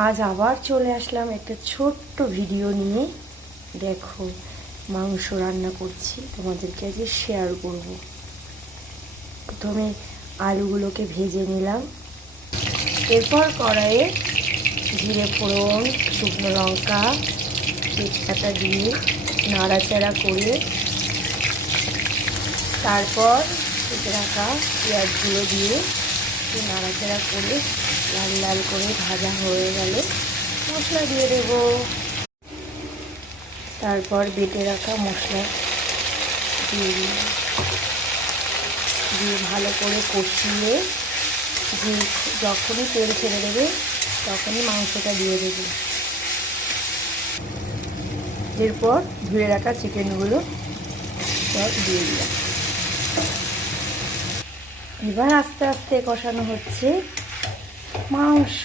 আজ আবার চলে আসলাম একটা ছোট্ট ভিডিও নিয়ে। দেখো, মাংস রান্না করছি, তোমাদেরকে আজ শেয়ার করব। প্রথমে আলুগুলোকে ভেজে নিলাম, এরপর কড়াইয়ে জিরে ফোড়ন, শুকনো লঙ্কা, তেজপাতা দিয়ে নাড়াচাড়া করে তারপর কেটে রাখা পেঁয়াজগুলো দিয়ে নাড়াচাড়া করে লাল লাল করে ভাজা হয়ে গেলে মশলা দিয়ে দেব। তারপর বেটে রাখা মশলা দিয়ে ভালো করে কষিয়ে যখনই তেল ছেড়ে দেবে তখনই মাংসটা দিয়ে দেবে। এরপর ধুয়ে রাখা চিকেনগুলো সব দিয়ে দিলাম। এবার আস্তে আস্তে কষানো হচ্ছে মাংস।